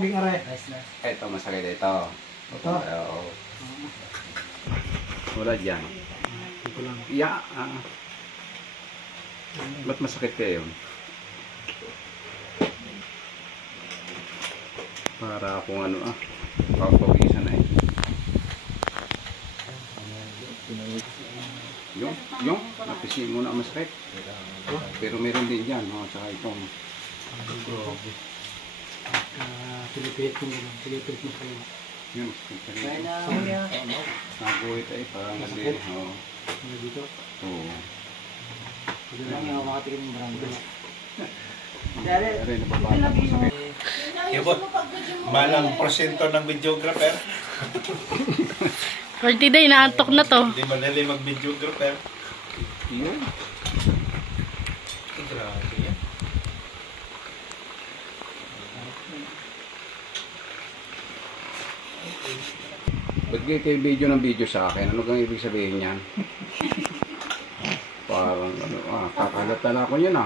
poging are. Ito, masakit ito. Ito? Oo. Wala dyan. Yeah. Ba't masakit kayo? Para kung ano papawisan na eh. Yung, napisin mo na masakit. Pero meron din dyan, tsaka itong. Pilipit mo lang. Pilipit mo kayo. Yun, naguhit ay parang hindi. Ano dito? Oo. Pwede lang yung makatikin ng brand. Dari, napapala masakit. Yun, malang porsyento ng videographer. 40 day, naantok na to. Hindi madali mag-videographer. Yun. Grabe yan. Ba't kayo video ng video sa akin? Ano kang ibig sabihin yan? Parang kakalatan ako yun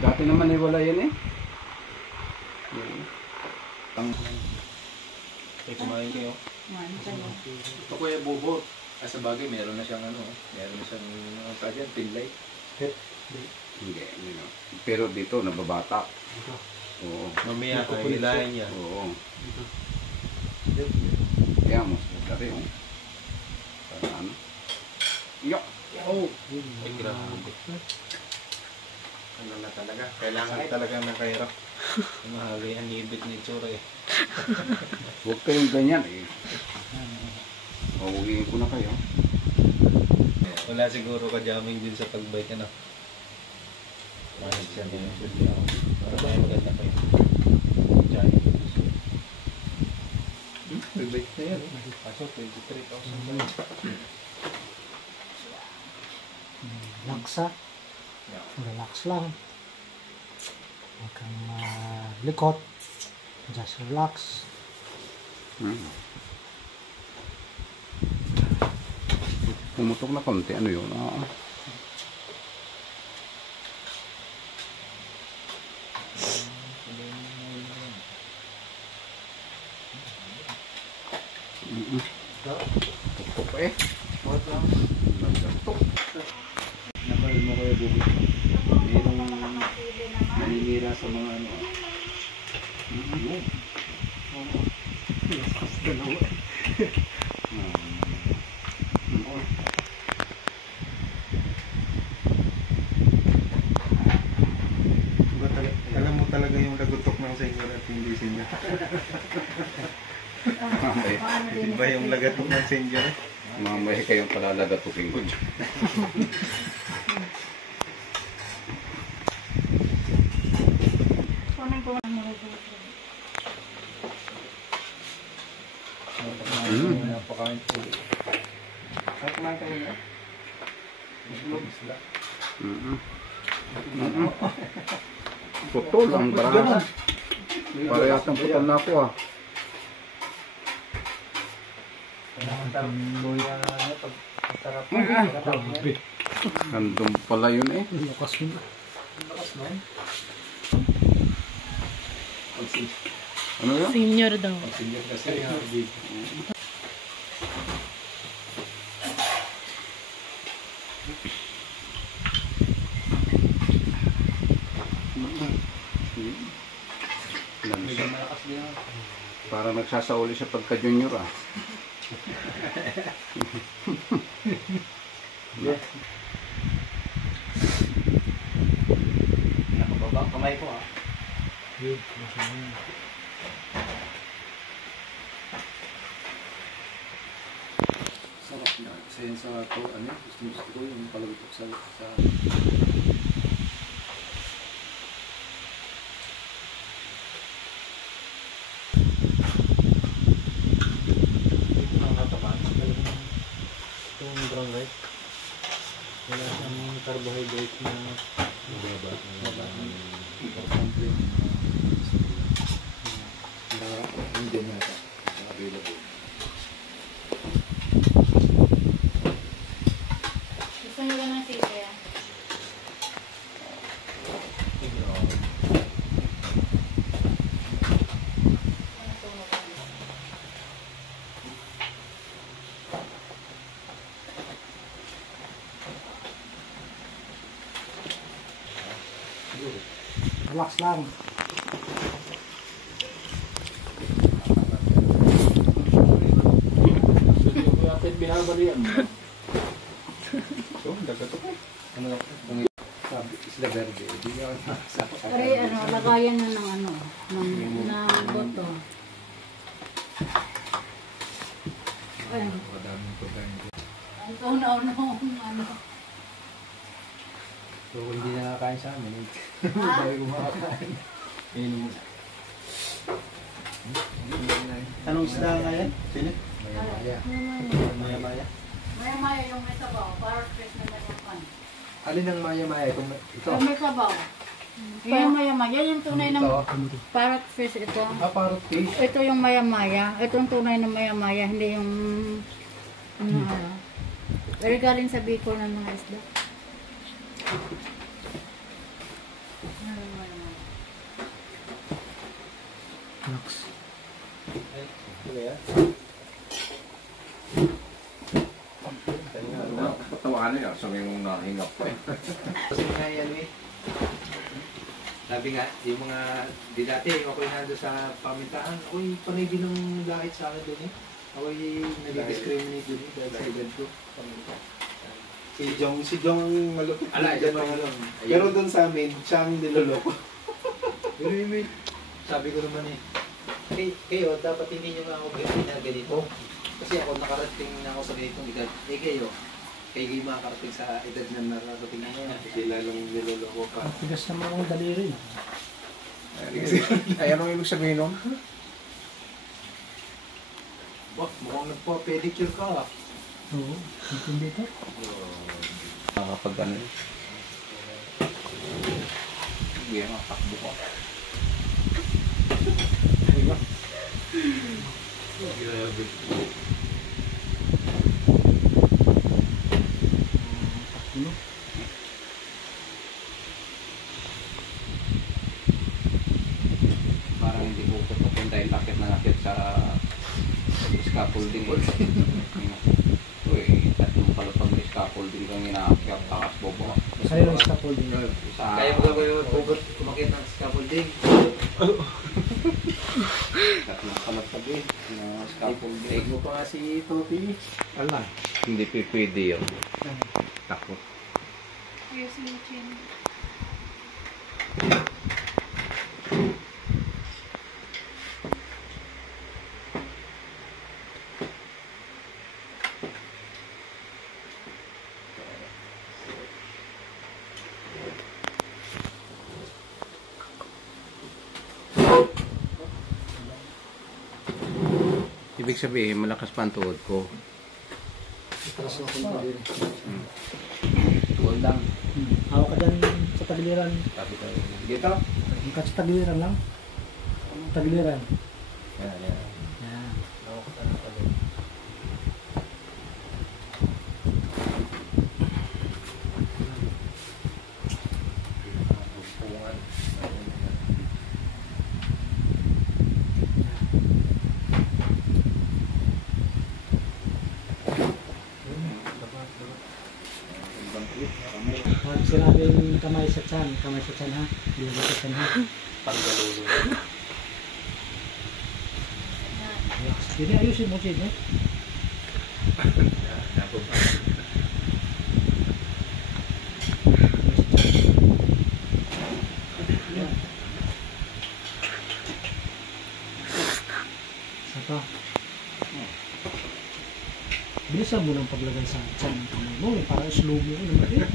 Dati naman ay wala yan eh. Kumain kayo. Ito Kuya Bobo. Sa bagay, meron na siyang pinlay. Hindi. Pero dito, nababatak. Oo. Mamaya, hilahin niya. Oo. Kaya mo, dari oh. Para ano? Yok! Ay, grabe. Ano na talaga? Kailangan talaga ng kahirap. Mahali ang ibig ni Tsura eh. Huwag kayong ganyan eh. Huwagin ko na kayo. Wala siguro ka-jamming din sa pag-bike ano. Manag siya din. Para tayo maganda pa yun. Pag-bike na yan. Kaso 23,000. Relax relax lang. Huwag kang likot. Just relax. Pumutok na konti. Ano yun? Tuktok eh. Nagtuktok. Nakal mo Kuya Bubi. Mayroong naninira sa mga ano. Dalawa. Alam mo talaga yung lagutok ng senyor at hindi senyor. Iba yung lagatok ng senyor. Mamaya kayong palalagatukin ko dyan. Napakain po. Saan kumain kayo na? Putol ang barang. Para yatang putol na ako Nandun pala yun eh. Lakas mo. Ano yun? Senior daw. Senior kasi. Para nagsasauli siya pagka-junior Nakababa ang kamay ko Sarap na. Kasi sa ito, gusto ko yung palagutok sa Wala siyang carbohydrate na mababa. Hindi na available. Relax lang. Bakit binabalian mo? So, dagat ako. Ano kung sabi, Isla Verde, hindi nga sa Aray, lagayan na ng ng boto. Ayan. Madaming pagkain. Ang kauna-una So, kung hindi na nakakain sa amin, hindi kumakain. Ayun mo. Anong isda ngayon? Sino? Maya-maya. Maya-maya. Maya-maya yung may sabaw. Para fresh na nagpapan. Alin ang maya-maya? Ito. Yung may sabaw. Yung maya-maya, yung tunay ng parrot fish ito. Parrot fish. Ito yung maya-maya. Ito yung tunay ng maya-maya, hindi yung pero galing sa Bicol ng mga isda. Relax. Patawanan yan. Sabi mong nahingap pa eh. Kasi nga yan eh. Sabi nga, yung mga di dati, ako'y nando sa pamintaan, ako'y panay din ng lahit sa akin doon eh. Ako'y nag-discriminate doon eh, dahil sa edad ko. Si Jong ang malupit Ala, dyan ito ng ano. Pero doon sa amin, siya ang niloloko. Pero yung sabi ko naman eh, kayo, dapat hindi nyo nga ako ganito. Kasi ako nakarating na ako sa ganitong edad. Kayo yung makakarating sa edad na nararating na ngayon. Hindi lalong niloloko pa. Ang tigas naman ang daliri. Ay, anong ibig sabihin nun? Mukhang nagpa-pedicure ka. Oo. Hindi dito. Nakakapag ano eh. Hindi yan, takbo ko. Grabe. Parang hindi ko papunta yung lakit na lakit sa scaffolding. Uy, tatlong palapag na scaffolding kang inaakyat, takas bobo. Sa'yo yung scaffolding. Kaya mo gagawin yung pugot kumakit ng scaffolding. Tatlong palapag eh, na scaffolding. Mo pa nga si Topi. Ala. Hindi pwede yun. Takot. Ibig sabihin, malakas pa ang tuhod ko. Taras na akong daliri. Tuhod lang. Hawak ka dyan sa tagiliran. Sabi ko, dito? Ang sa tagiliran lang. Tagiliran. Yan, yan. Yan. Pag sinabing kamay sa tiyan ha? Hindi sa tiyan ha? Panggalulo. Relax. Hindi ayusin mo Jade eh. Yan. Saka. Bilisan mo ng paglagay sa tiyan ng kamay mo. Para slow mo naman eh.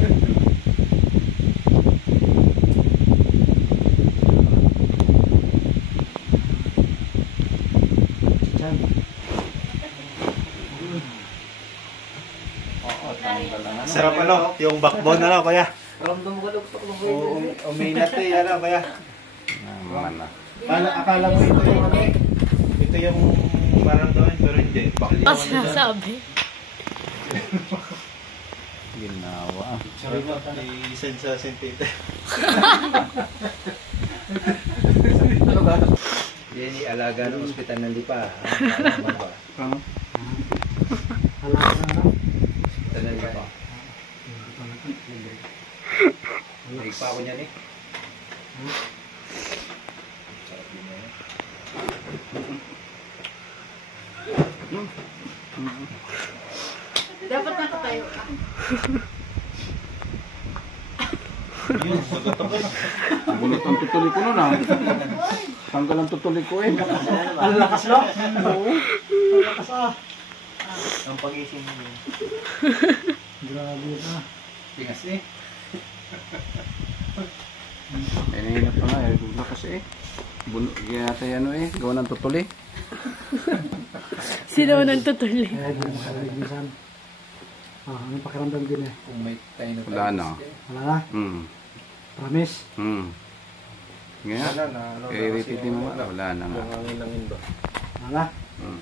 Tiyan. Oo, tanggal lang ano. Sarap ano, yung backbone ano, kuya. Ramdam ko luktok ng Uminat eh, ano, kuya. Naman na. Akala mo ito yung ano, ito yung maramdaman, pero hindi. Mas nasabi. Ginawa. Sorry mo, i-send sa St. Peter. Ano ba? Yan yung alaga ng ospital ng Lipa. Ano ba? Ano? Alam ka na. Ospital ng Lipa. Nagpa ako niyan eh. Sarap din yan. Dapat nakatayo ka. Yun, sagot-sagot. Bulot ang tutuli ko nun ah. Tanggal ang tutuli ko eh. Ang lakas no? Oo. Ang lakas ah. Ang pagising mo. Grabe na. Pingas eh. Eh, nahinap pa nga eh. Bugla kasi eh. Yata yan eh. Gawa ng tutuli. Sino nang tutuli? Eh, di mo kaya minsan. Anong pakiramdam din eh? Kung may tayo na Wala na. Wala na? Promise? Ngayon. Wala na. Ano Kaya na kasi repeat mo yung wala na nga. Yung hangin-hangin ba? Wala na?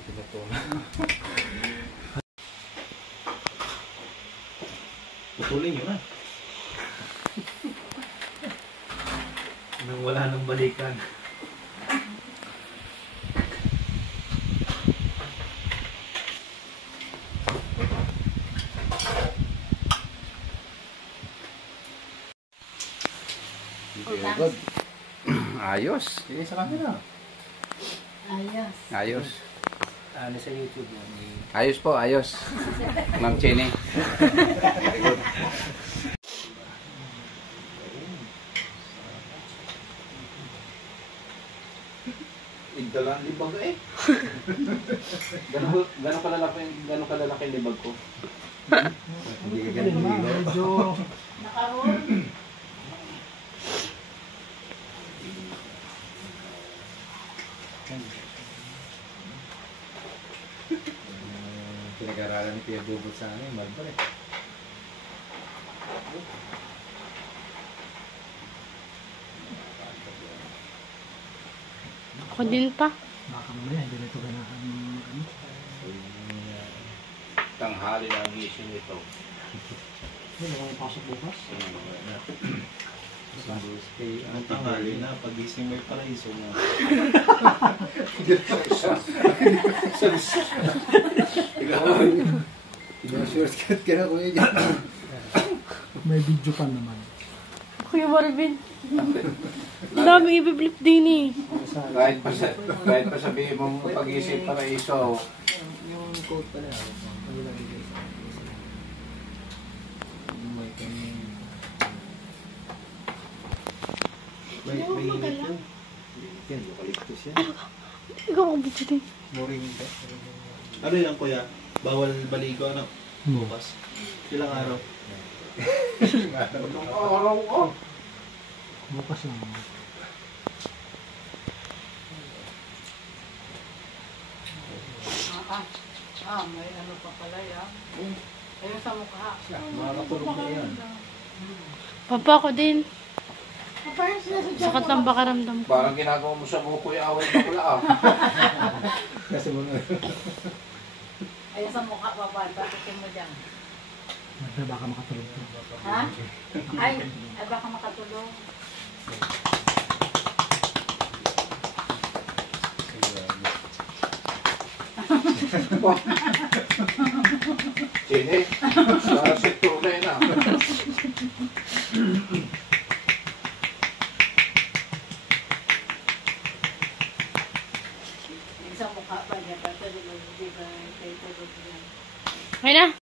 Pinatunan. Putulin nyo na. Nang wala nang balikan. Very good. Ayos. Sige sa camera. Ayos. Ayos. Ano sa YouTube yan? Ayos po, ayos. Ma'am Cheney. Igdalan libag eh. Gano'ng kalalaki yung libag ko? Hindi ka Ano na? ganun. Medyo... Nakaroon. Pinag-aralan ni Kuya Bubot sa amin, magbar eh. Ako din pa. Baka mamaya, hindi na ito ganahan. Ano? Tanghali na ang gising ito. Hindi na pasok bukas. Ang tanghali na, pagising may paraiso na. Pinashortcut ka na Kuya dyan. May video pa naman. Kuya Marvin. Ang daming ibiblip din eh. Kahit pa sabihin mong pag-isip para iso. Yung code pala, ano lang bigay sa akin. May kami... May init yun. Yan, eucalyptus yan. Ikaw ang bitch din. Moringa. Ano yan kuya? Bawal baligo ano? Bukas. Ilang araw? Bukas lang. May ano pa pala yan. Ayun sa mukha. Makakatulog na yan. Papa ko din. Parang sinasadya Sakat ng bakaramdam ko. Parang ginagawa mo sa buko yung away na pula ah. Kasi mga... Ayun sa mukha, papa. Tapitin mo dyan. Baka makatulog to. Ha? Ay, baka makatulong. Sini, para si tunay na. Yung sa mukha pa niya. Pero hindi ba kayo tulog yan? Okay na?